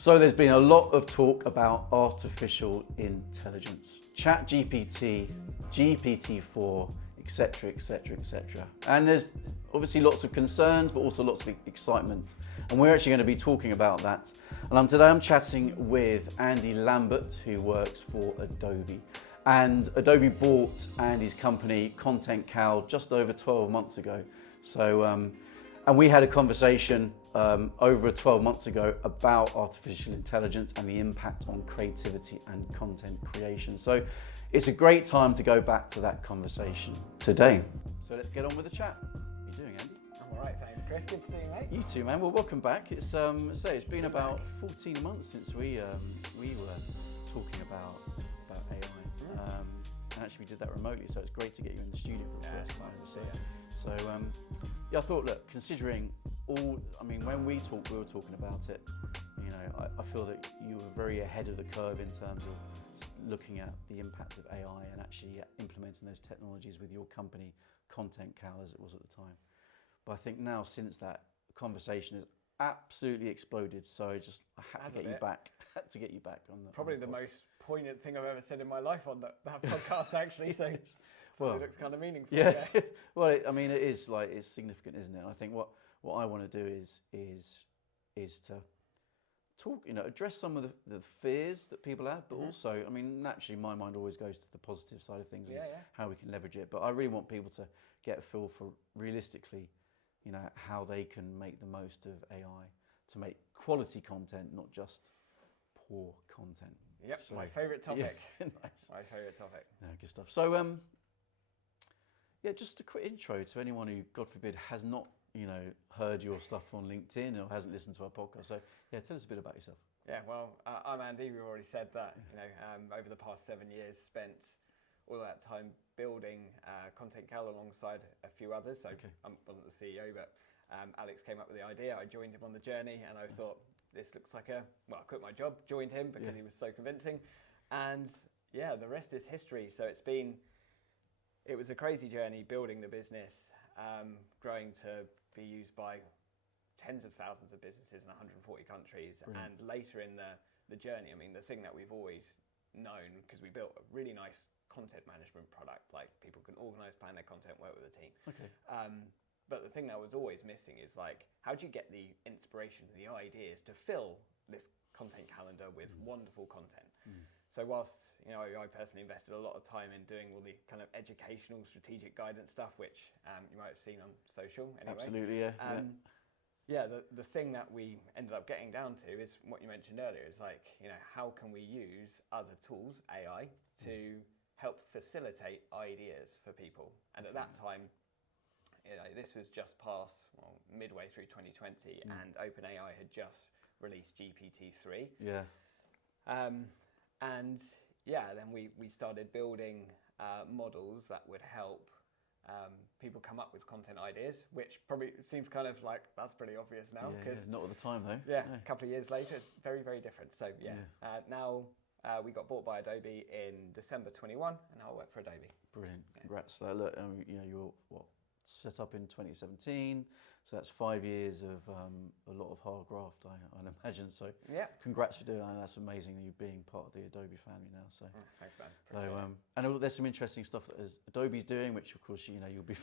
So there's been a lot of talk about artificial intelligence, ChatGPT, GPT-4, etc., etc., etc. And there's obviously lots of concerns, but also lots of excitement. And we're actually going to be talking about that. And today I'm chatting with Andy Lambert, who works for Adobe. And Adobe bought Andy's company, ContentCal, just over 12 months ago. So, and we had a conversation over 12 months ago about artificial intelligence and the impact on creativity and content creation. So it's a great time to go back to that conversation today. So let's get on with the chat. How are you doing, Andy? I'm all right, thanks, Chris. Good to see you, mate. You too, man. Well, welcome back. It's it's been about 14 months since we were talking about AI. And actually we did that remotely, so it's great to get you in the studio for the first time. So yeah, I thought, look, considering when we talked, we were talking about it. You know, I feel that you were very ahead of the curve in terms of looking at the impact of AI and actually implementing those technologies with your company, ContentCal, as it was at the time. But I think now, since that conversation has absolutely exploded, so I had to get you back. Had to get you back on the. Probably the most poignant thing I've ever said in my life on that podcast, actually. So well, it looks kind of meaningful. Yeah. Well, it is it's significant, isn't it? I think what I want to do is to talk, address some of the fears that people have, but also, naturally, my mind always goes to the positive side of things and how we can leverage it. But I really want people to get a feel for realistically, how they can make the most of AI to make quality content, not just poor content. Yep, so, my favourite topic. Yeah, nice. My favourite topic. Yeah, good stuff. So, yeah, just a quick intro to anyone who, God forbid, has not, heard your stuff on LinkedIn or hasn't listened to our podcast. So, yeah, tell us a bit about yourself. Yeah, well, I'm Andy. We've already said that. Over the past 7 years, spent all that time building ContentCal alongside a few others. So I wasn't the CEO, but Alex came up with the idea. I joined him on the journey, and I thought, this looks like I quit my job, joined him because he was so convincing. And yeah, the rest is history. So it was a crazy journey building the business, growing to be used by tens of thousands of businesses in 140 countries. Brilliant. And later in the journey, the thing that we've always known, because we built a really nice content management product, like people can organize, plan their content, work with a team. Okay. But the thing that was always missing is how do you get the inspiration, the ideas to fill this content calendar with wonderful content? So whilst, I personally invested a lot of time in doing all the kind of educational, strategic guidance stuff, which you might have seen on social anyway. Absolutely, yeah. Yeah, the thing that we ended up getting down to is what you mentioned earlier, is how can we use other tools, AI, to help facilitate ideas for people? And at that time, this was just past, midway through 2020, and OpenAI had just released GPT-3. Yeah. And yeah, then we started building models that would help people come up with content ideas, which probably seems kind of like that's pretty obvious now. Yeah, not at the time though. Yeah, a couple of years later, it's very, very different. So now we got bought by Adobe in December 21, and now I work for Adobe. Brilliant, congrats. So look, you're set up in 2017, so that's 5 years of a lot of hard graft, I imagine. So yeah, congrats for doing that. That's amazing that you're being part of the Adobe family now. So thanks, man. So, and there's some interesting stuff that Adobe's doing, which of course you'll be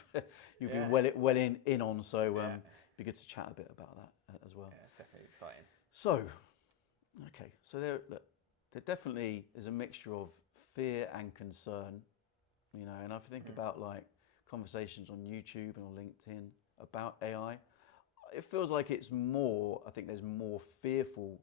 well in on. So it'd be good to chat a bit about that as well. Yeah, it's definitely exciting. So, okay, so there definitely is a mixture of fear and concern, and if I think about conversations on YouTube and on LinkedIn about AI, it feels like it's more, I think there's more fearful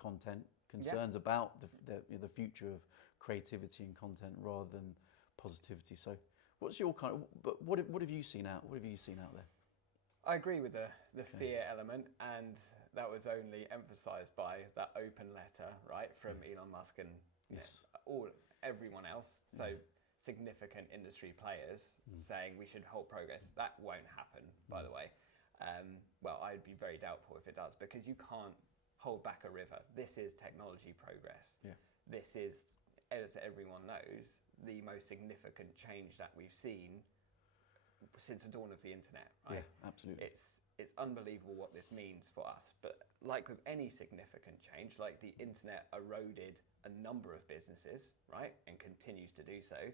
content, concerns about the future of creativity and content rather than positivity. So what's your but what have you seen out? What have you seen out there? I agree with the fear element, and that was only emphasized by that open letter, right, from Elon Musk and everyone else. So significant industry players saying we should halt progress. That won't happen, by the way. Well, I'd be very doubtful if it does, because you can't hold back a river. This is technology progress. Yeah. This is, as everyone knows, the most significant change that we've seen since the dawn of the internet, right? Yeah, absolutely. it's unbelievable what this means for us. But like with any significant change, like the internet eroded a number of businesses, right, and continues to do so,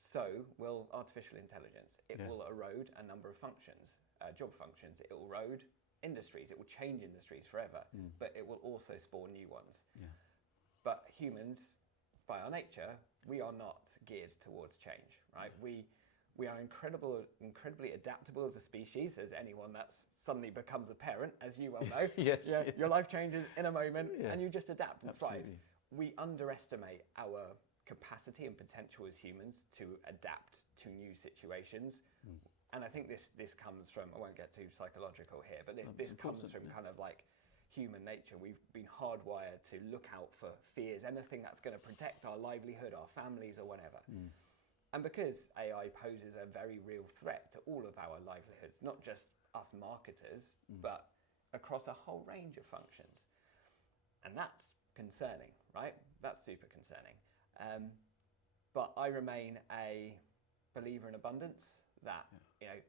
so will artificial intelligence. It will erode a number of functions, job functions. It will erode industries. It will change industries forever, but it will also spawn new ones. Yeah. But humans, by our nature, we are not geared towards change, right? We are incredibly adaptable as a species, as anyone that's suddenly becomes a parent, as you well know. Yes. Your life changes in a moment and you just adapt and thrive. We underestimate our capacity and potential as humans to adapt to new situations. And I think this comes from, I won't get too psychological here, but this comes from kind of like human nature. We've been hardwired to look out for fears, anything that's going to protect our livelihood, our families or whatever. And because AI poses a very real threat to all of our livelihoods, not just us marketers, but across a whole range of functions. And that's concerning, right? That's super concerning. But I remain a believer in abundance, that you know,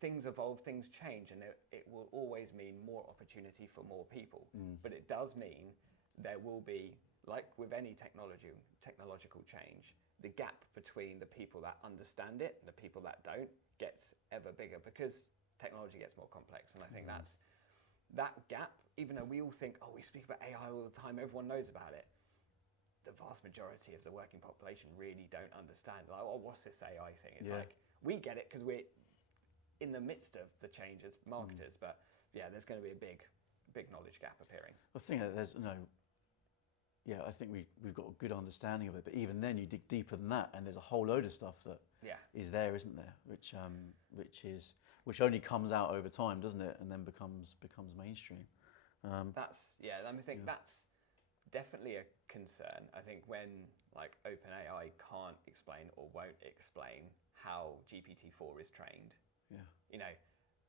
things evolve, things change, and it will always mean more opportunity for more people. But it does mean there will be, like with any technological change, the gap between the people that understand it and the people that don't gets ever bigger because technology gets more complex. And I think that's that gap, even though we all think, oh, we speak about AI all the time, everyone knows about it, the vast majority of the working population really don't understand. Like, oh, what's this AI thing? It's like, we get it because we're in the midst of the change as marketers, but yeah, there's going to be a big knowledge gap appearing. I think there's I think we've got a good understanding of it, but even then you dig deeper than that, and there's a whole load of stuff that is there, isn't there? Which only comes out over time, doesn't it? And then becomes mainstream. I think that's definitely a concern. I think when like OpenAI can't explain or won't explain how GPT-4 is trained, you know,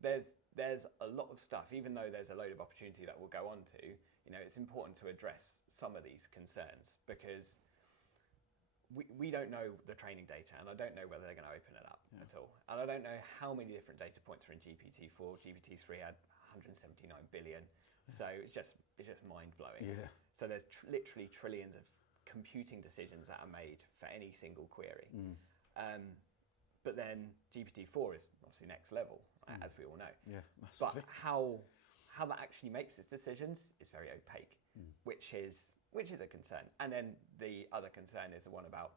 there's a lot of stuff, even though there's a load of opportunity that we'll go on to, you know, it's important to address some of these concerns because we don't know the training data, and I don't know whether they're going to open it up at all. And I don't know how many different data points are in GPT-4. GPT-3 had 179 billion. So it's just mind-blowing. Yeah. So there's literally trillions of computing decisions that are made for any single query. But then GPT-4 is obviously next level, as we all know. Yeah, massively. But how that actually makes its decisions is very opaque, which is a concern. And then the other concern is the one about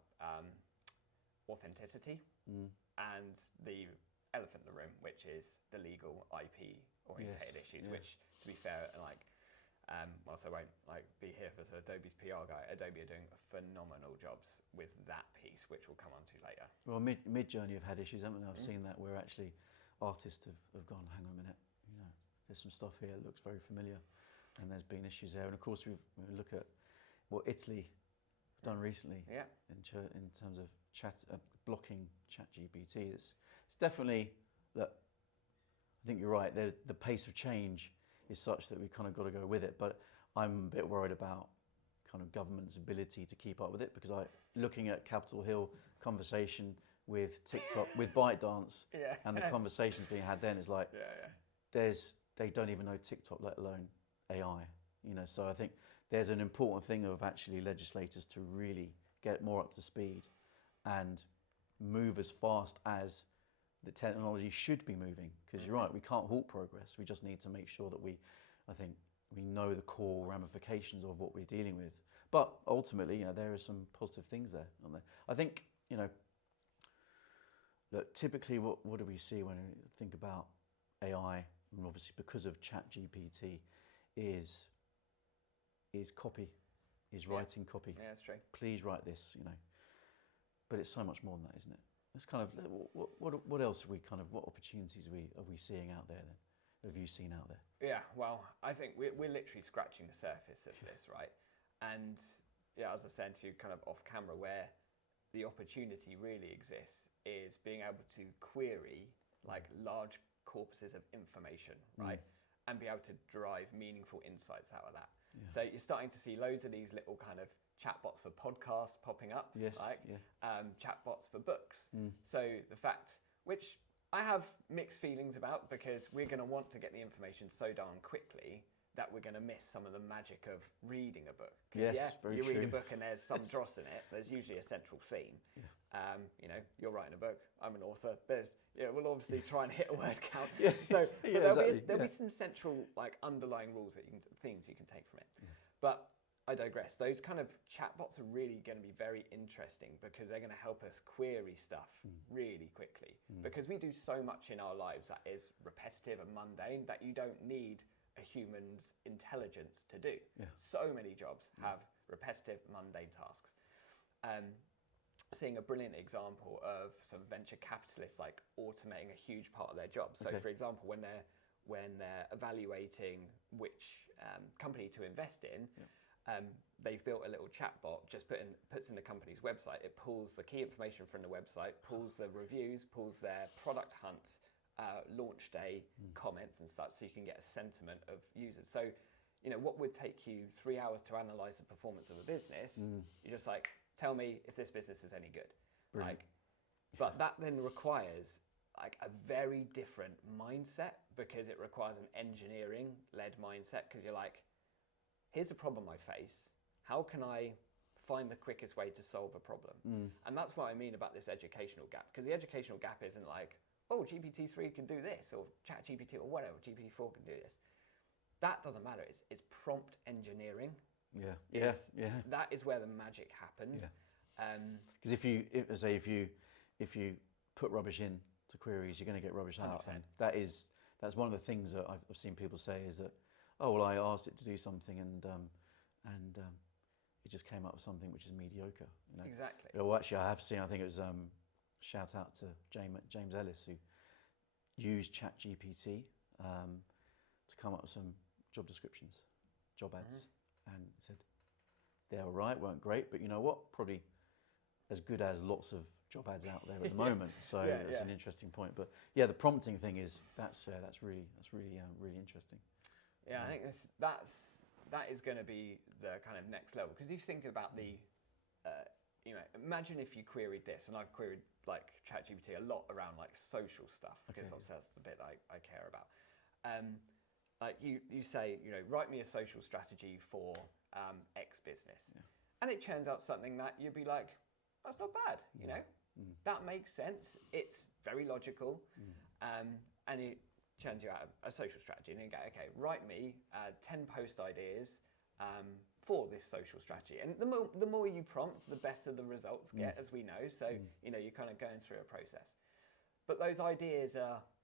authenticity and the elephant in the room, which is the legal IP orientated issues, which, to be fair, like, whilst I won't be here for Adobe's PR guy, Adobe are doing phenomenal jobs with that piece, which we'll come on to later. Well, Midjourney have had issues, haven't they? I've seen that where actually artists have gone, hang on a minute, you know, there's some stuff here that looks very familiar, and there's been issues there. And of course, we look at what Italy have done recently in terms of blocking ChatGPT. It's definitely that. I think you're right. The pace of change is such that we kind of got to go with it. But I'm a bit worried about kind of government's ability to keep up with it, because looking at Capitol Hill conversation with TikTok, with ByteDance, and the conversations being had then is like, they don't even know TikTok, let alone AI. You know, so I think there's an important thing of actually legislators to really get more up to speed and move as fast as the technology should be moving, because you're right, we can't halt progress. We just need to make sure that we know the core ramifications of what we're dealing with. But ultimately, you know, there are some positive things there, aren't there? I think, you know, look, typically what do we see when we think about AI, and obviously because of ChatGPT, is copy, is writing copy. Yeah, that's true. Please write this, you know. But it's so much more than that, isn't it? It's kind of, what else are we kind of, what opportunities are we seeing out there then? Have you seen out there? Yeah, well, I think we're literally scratching the surface of this, right? And yeah, as I said to you kind of off camera, where the opportunity really exists is being able to query like large corpuses of information, right? And be able to derive meaningful insights out of that. Yeah. So you're starting to see loads of these little kind of chatbots for podcasts popping up, chatbots for books. So the fact, which I have mixed feelings about, because we're going to want to get the information so darn quickly that we're going to miss some of the magic of reading a book. Yes, very you true. read a book and there's some dross in it. There's usually a central theme. Yeah. You know, you're writing a book. I'm an author. We'll obviously try and hit a word count. Yeah, So, yeah, but there'll exactly. be some central like underlying rules that themes you can take from it. Yeah. But I digress. Those kind of chatbots are really going to be very interesting, because they're going to help us query stuff really quickly. Because we do so much in our lives that is repetitive and mundane that you don't need a human's intelligence to do. Yeah. So many jobs have repetitive, mundane tasks. Seeing a brilliant example of some venture capitalists like automating a huge part of their job. So, for example, when they're evaluating which company to invest in, they've built a little chatbot, just puts in the company's website. It pulls the key information from the website, pulls the reviews, pulls their product hunt, launch day comments and such, so you can get a sentiment of users. So, you know, what would take you 3 hours to analyze the performance of a business, you're just like, tell me if this business is any good. Brilliant. Like, but that then requires like a very different mindset, because it requires an engineering-led mindset, because you're like, here's a problem I face. How can I find the quickest way to solve a problem? And that's what I mean about this educational gap, because the educational gap isn't like, oh, GPT-3 can do this, or ChatGPT, or whatever, GPT-4 can do this. That doesn't matter. It's prompt engineering. Yeah. That is where the magic happens. Because if you put rubbish in to queries, you're going to get rubbish out. 100%. And that's one of the things that I've seen people say is that, oh well, I asked it to do something and it just came up with something which is mediocre. You know? Exactly. Well, actually, I have seen. I think it was shout out to James Ellis, who used ChatGPT to come up with some job descriptions, job ads, and said they're all right, weren't great, but you know what? Probably as good as lots of job ads out there at the moment. So that's an interesting point. But yeah, the prompting thing is that's really interesting. Yeah, I think that is going to be the kind of next level, because you think about the, you know, imagine if you queried this, and I've queried like ChatGPT a lot around like social stuff, because obviously that's the bit I care about. Like you say, you know, write me a social strategy for X business, and it churns out something that you'd be like, that's not bad, you know, that makes sense. It's very logical, and it churns you out a social strategy, and you go, okay, write me 10 post ideas for this social strategy. And the more you prompt, the better the results get, as we know. So, you know, you're kind of going through a process. But those ideas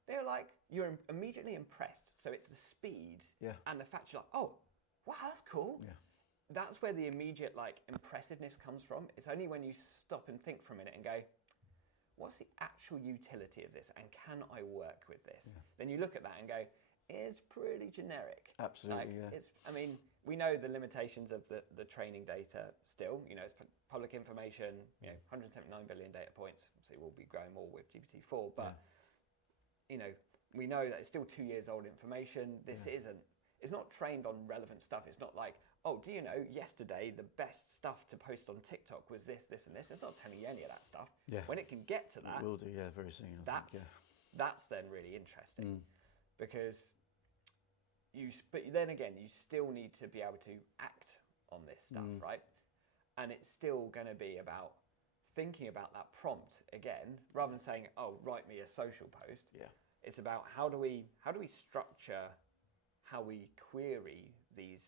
they're like, you're immediately impressed. So it's the speed and the fact you're like, oh, wow, that's cool. Yeah. That's where the immediate like impressiveness comes from. It's only when you stop and think for a minute and go, what's the actual utility of this, and can I work with this? Then you look at that and go, it's pretty generic. Absolutely, like, I mean, we know the limitations of the training data still. You know, it's public information, you know, 179 billion data points. Obviously, we'll be growing more with GPT-4, but, you know, we know that it's still 2 years old information. This it's not trained on relevant stuff. It's not like, oh, do you know, yesterday the best stuff to post on TikTok was this, this, and this. It's not telling you any of that stuff. Yeah. When it can get to that, it will do, very soon. That's then really interesting, because but then again, you still need to be able to act on this stuff, right? And it's still going to be about thinking about that prompt again, rather than saying, oh, write me a social post. Yeah. It's about how do we structure how we query these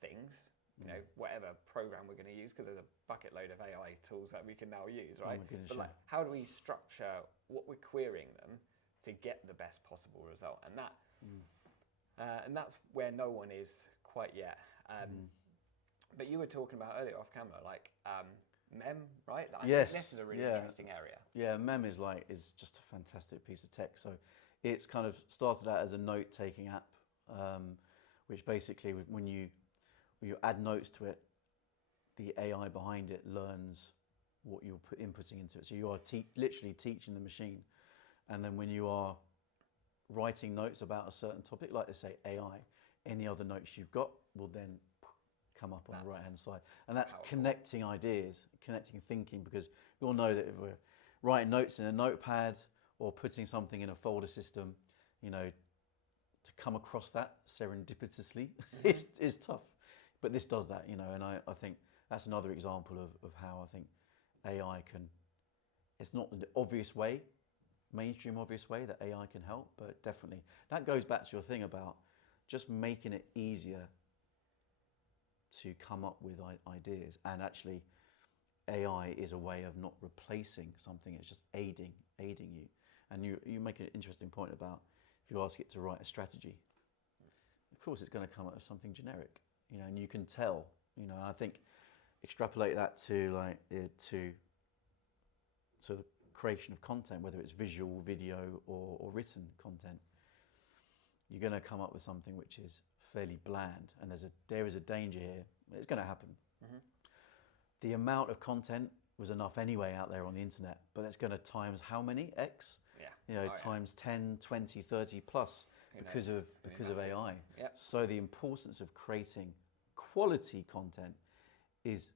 things, you know, whatever program we're going to use, because there's a bucket load of AI tools that we can now use, right? But like, how do we structure what we're querying them to get the best possible result? And that, and that's where no one is quite yet. But you were talking about earlier off camera, like mem, right? I think this is a really interesting area. Yeah, mem is just a fantastic piece of tech. So it's kind of started out as a note-taking app, which basically when you add notes to it, the AI behind it learns what you're inputting into it. So you are literally teaching the machine. And then when you are writing notes about a certain topic, like let's say AI, any other notes you've got will then come up on the right-hand side. And that's powerful. Connecting ideas, connecting thinking, because we all know that if we're writing notes in a notepad or putting something in a folder system, you know, to come across that serendipitously is tough. But this does that, you know, and I think that's another example of how I think AI can, it's not the obvious way, mainstream obvious way that AI can help, but definitely that goes back to your thing about just making it easier to come up with ideas. And actually AI is a way of not replacing something, it's just aiding you. And you make an interesting point about if you ask it to write a strategy, of course it's going to come up with something generic, you know, and you can tell, you know. I think extrapolate that to like to the creation of content, whether it's visual, video, or written content, you're going to come up with something which is fairly bland, and there is a danger here. It's going to happen. The amount of content was enough anyway out there on the internet, but it's going to times how many X? Yeah. You know, times 10, 20, 30 plus because of AI. Yep. So the importance of creating quality content is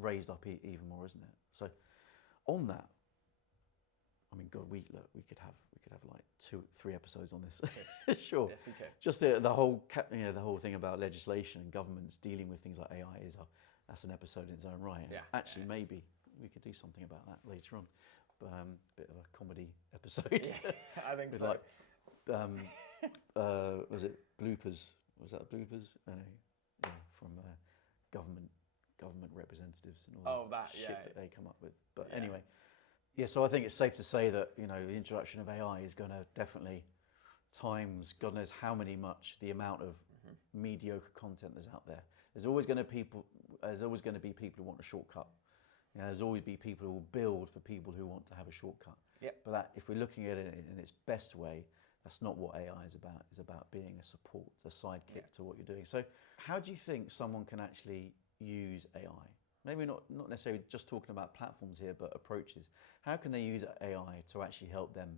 raised up even more, isn't it? So on that, I mean, God, we could have like 2-3 episodes on this. Sure. Yes, we could. Just the whole thing about legislation and governments dealing with things like AI that's an episode in its own right. Yeah. Actually, maybe we could do something about that later on. Bit of a comedy episode. Yeah, I think with so. Like, was it bloopers? Was that bloopers? Yeah, from government representatives and all that shit that they come up with. But anyway, yeah. So I think it's safe to say that, you know, the introduction of AI is going to definitely times God knows how many much the amount of mediocre content there's out there. There's always going to be people who want a shortcut. You know, there's always be people who will build for people who want to have a shortcut. Yep. But that, if we're looking at it in its best way, that's not what AI is about. It's about being a support, a sidekick to what you're doing. So how do you think someone can actually use AI? Maybe not necessarily just talking about platforms here, but approaches. How can they use AI to actually help them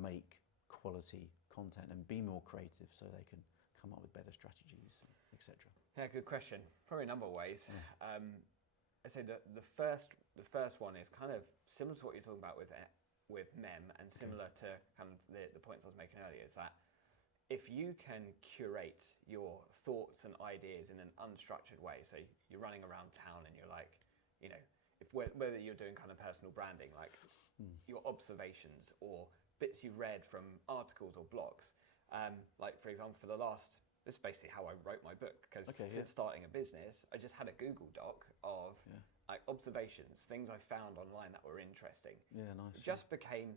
make quality content and be more creative so they can come up with better strategies, etc.? Yeah, good question. Probably a number of ways. I say that the first one is kind of similar to what you're talking about with MEM, and similar to kind of the points I was making earlier, is that if you can curate your thoughts and ideas in an unstructured way, so you're running around town and you're like, you know, whether you're doing kind of personal branding, like your observations or bits you've read from articles or blogs, like for example, this is basically how I wrote my book, because since starting a business, I just had a Google Doc of like observations, things I found online that were interesting. Yeah, nice. It just became,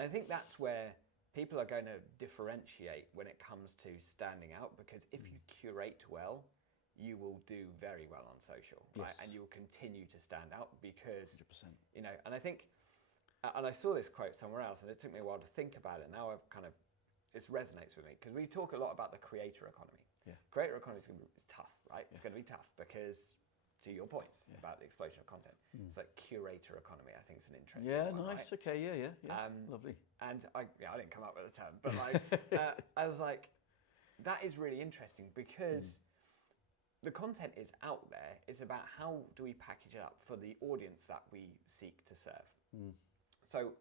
and I think that's where people are going to differentiate when it comes to standing out, because if you curate well, you will do very well on social, right? And you will continue to stand out because, 100%. you know, and I think, and I saw this quote somewhere else, and it took me a while to think about it. Now I've kind of, this resonates with me, because we talk a lot about the creator economy. Yeah. Creator economy is tough, right? It's going to be tough because, to your points about the explosion of content, it's like curator economy. I think it's an interesting one. Yeah, nice. Right? Okay, yeah. Lovely. And I didn't come up with the term, but like, I was like, that is really interesting, because the content is out there. It's about how do we package it up for the audience that we seek to serve. So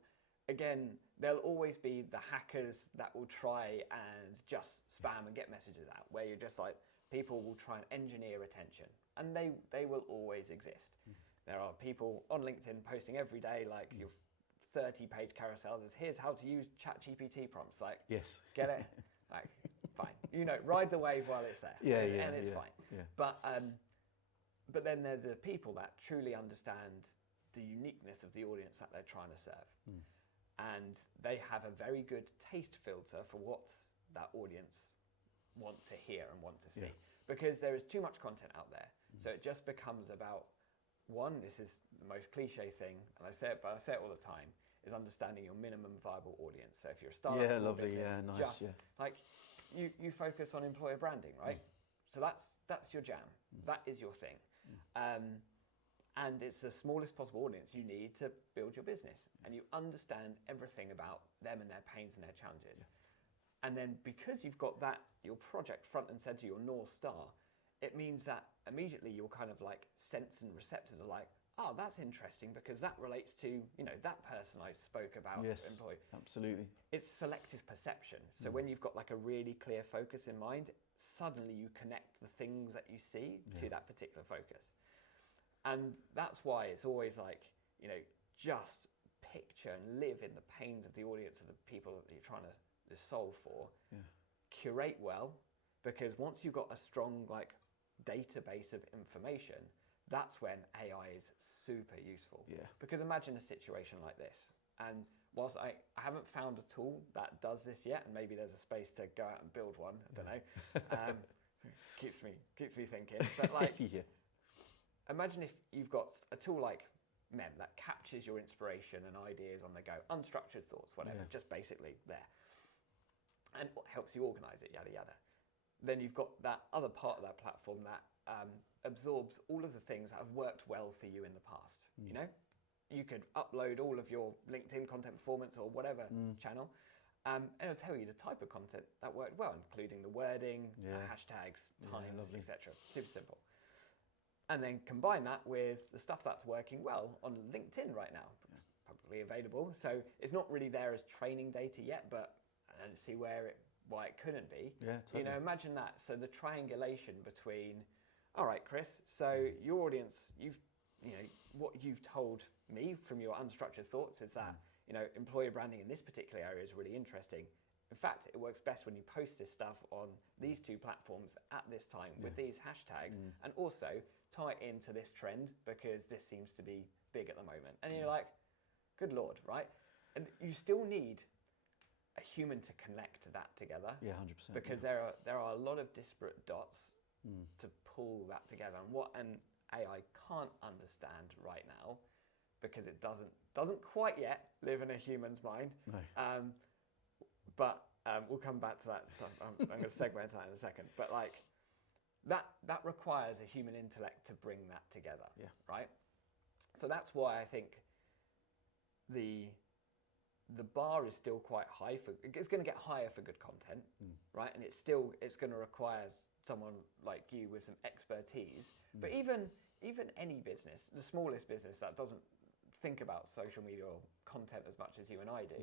again, there'll always be the hackers that will try and just spam and get messages out, where you're just like, people will try and engineer attention, and they will always exist. There are people on LinkedIn posting every day, like your 30-page carousels is, here's how to use ChatGPT prompts. Like, get it? Like, fine. You know, ride the wave while it's there. And it's fine. Yeah. But then there's the people that truly understand the uniqueness of the audience that they're trying to serve. And they have a very good taste filter for what that audience want to hear and want to see. Because there is too much content out there. So it just becomes about, one, this is the most cliche thing, and I say it all the time, is understanding your minimum viable audience. So if you're a startup, business, nice, like you focus on employer branding, right? So that's your jam. That is your thing. And it's the smallest possible audience you need to build your business, and you understand everything about them and their pains and their challenges. And then because you've got that, your project front and center, your North Star, it means that immediately your kind of like sense and receptors are like, oh, that's interesting because that relates to, that person I spoke about. Yes, employee. absolutely. It's selective perception. So when you've got like a really clear focus in mind, suddenly you connect the things that you see to that particular focus. And that's why it's always like, just picture and live in the pains of the audience of the people that you're trying to solve for. Yeah. Curate well, because once you've got a strong like database of information, that's when AI is super useful. Yeah. Because imagine a situation like this, and whilst I haven't found a tool that does this yet, and maybe there's a space to go out and build one, I don't know. Keeps me thinking. But like, imagine if you've got a tool like Mem that captures your inspiration and ideas on the go, unstructured thoughts, whatever, just basically there, and helps you organize it, yada yada. Then you've got that other part of that platform that absorbs all of the things that have worked well for you in the past. You could upload all of your LinkedIn content performance or whatever channel, and it'll tell you the type of content that worked well, including the wording, hashtags, times, etc. Super simple. And then combine that with the stuff that's working well on LinkedIn right now, publicly available. So it's not really there as training data yet, but I don't see why it couldn't be. Yeah, totally. Imagine that. So the triangulation between, all right, Chris, so your audience, what you've told me from your unstructured thoughts is that, employer branding in this particular area is really interesting. In fact, it works best when you post this stuff on these two platforms at this time with these hashtags, and also tie it into this trend because this seems to be big at the moment. And you're like, good Lord, right? And you still need a human to connect that together. Yeah, 100%. Because there are a lot of disparate dots to pull that together, and what an AI can't understand right now, because it doesn't quite yet live in a human's mind. No. But we'll come back to that. So I'm going to segue into that in a second. But like that requires a human intellect to bring that together. Yeah. Right. So that's why I think the bar is still quite high it's going to get higher for good content, right? And it's going to require someone like you with some expertise. But even any business, the smallest business that doesn't think about social media or content as much as you and I do,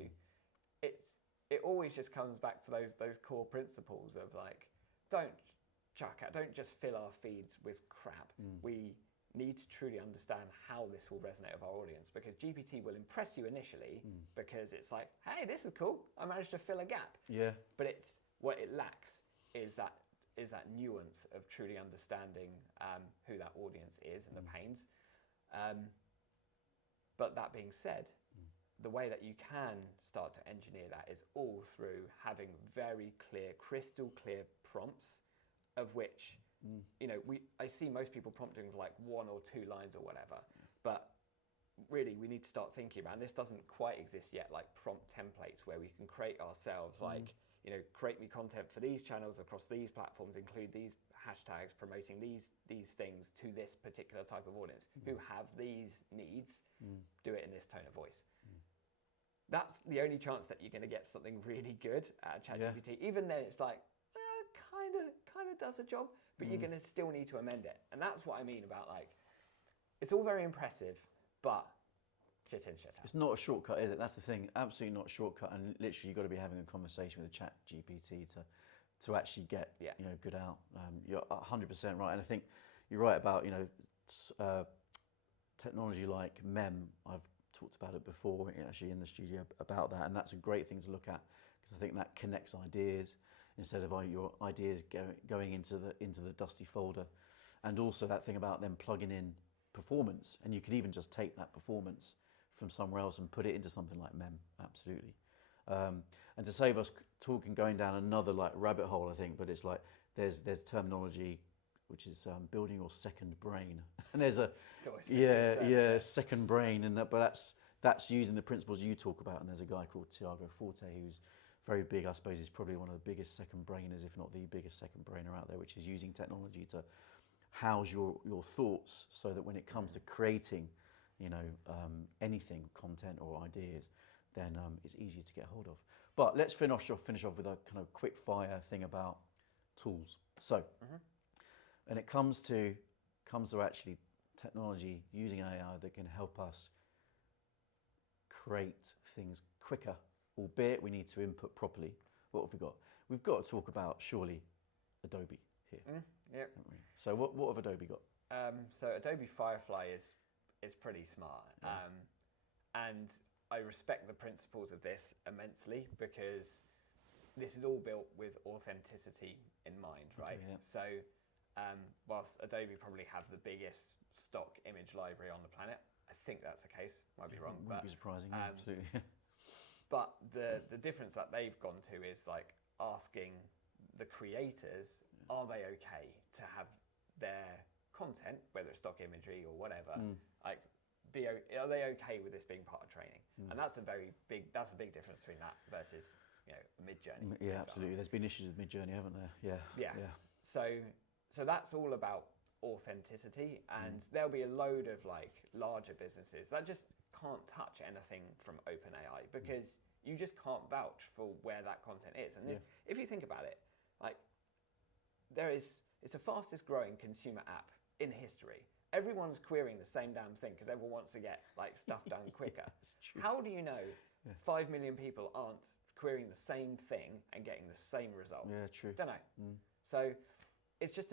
it always just comes back to those core principles of like, don't just fill our feeds with crap. We need to truly understand how this will resonate with our audience, because GPT will impress you initially because it's like, hey, this is cool. I managed to fill a gap. Yeah. But what it lacks is that nuance of truly understanding who that audience is and the pains. But that being said, the way that you can start to engineer that is all through having very clear, crystal clear prompts, of which, I see most people prompting for like 1 or 2 lines or whatever, but really we need to start thinking about, and this doesn't quite exist yet, like prompt templates where we can create ourselves, like, create me content for these channels across these platforms, include these hashtags promoting these things to this particular type of audience who have these needs, do it in this tone of voice. That's the only chance that you're going to get something really good at ChatGPT. Even then, it's like, kind of does a job, but you're going to still need to amend it. And that's what I mean about like, it's all very impressive, but shit in, shit out. It's not a shortcut, is it? That's the thing. Absolutely not a shortcut. And literally, you've got to be having a conversation with a ChatGPT to actually get good out. You're 100% right. And I think you're right about technology like Mem. I've talked about it before, actually in the studio about that, and that's a great thing to look at, because I think that connects ideas instead of your ideas going into the dusty folder. And also that thing about them plugging in performance, and you could even just take that performance from somewhere else and put it into something like Mem. Absolutely. And to save us going down another like rabbit hole, I think, but it's like there's terminology which is building your second brain, and there's second brain, and but that's using the principles you talk about. And there's a guy called Tiago Forte who's very big. I suppose he's probably one of the biggest second brainers, if not the biggest second brainer out there, which is using technology to house your thoughts, so that when it comes to creating, anything, content or ideas, then it's easier to get hold of. But let's finish off with a kind of quick fire thing about tools. So, when it comes to actually technology using AI that can help us create things quicker, albeit we need to input properly. What have we got? We've got to talk about, surely, Adobe here. Yep. Haven't we? So what have Adobe got? So Adobe Firefly is pretty smart. Yeah. And I respect the principles of this immensely, because this is all built with authenticity in mind, right? Okay, yeah. So whilst Adobe probably have the biggest stock image library on the planet, I think that's the case, might be wrong. Wouldn't be surprising, absolutely. But the difference that they've gone to is like asking the creators, are they okay to have their content, whether it's stock imagery or whatever, like are they okay with this being part of training? And that's a big difference between that versus Mid-Journey. Yeah, absolutely. There's been issues with Mid-Journey, haven't there? Yeah. So that's all about authenticity, and there'll be a load of like larger businesses that just can't touch anything from OpenAI because you just can't vouch for where that content is. And if you think about it, like it's the fastest growing consumer app in history. Everyone's querying the same damn thing because everyone wants to get like stuff done quicker. How do you know 5 million people aren't querying the same thing and getting the same result? Yeah, true. Don't know. So it's just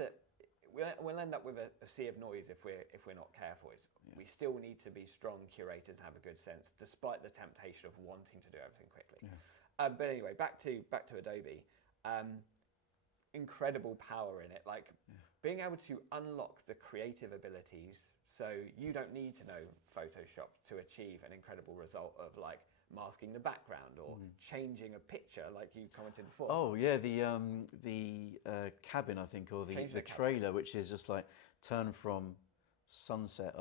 we'll end up with a sea of noise if we're not careful. We still need to be strong curators and have a good sense, despite the temptation of wanting to do everything quickly. But anyway, back to Adobe. Incredible power in it, like being able to unlock the creative abilities. So you don't need to know Photoshop to achieve an incredible result of like masking the background or changing a picture, like you commented before. Oh yeah, the cabin, I think, or the trailer, which is just like turn from sunset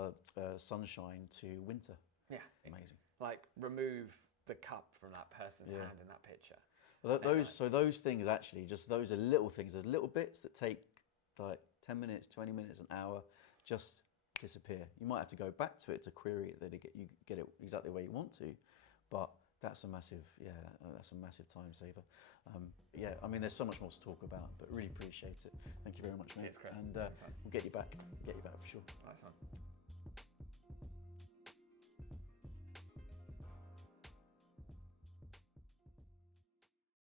sunshine to winter. Yeah, amazing. Like remove the cup from that person's hand in that picture. Well, those things actually, just those are little things. There's little bits that take like 10 minutes, 20 minutes, an hour, just disappear. You might have to go back to it to query it, that you get it exactly the way you want to, but that's a massive time saver. I mean, there's so much more to talk about, but really appreciate it. Thank you very much, mate. Cheers, Chris. And we'll get you back for sure. Nice one.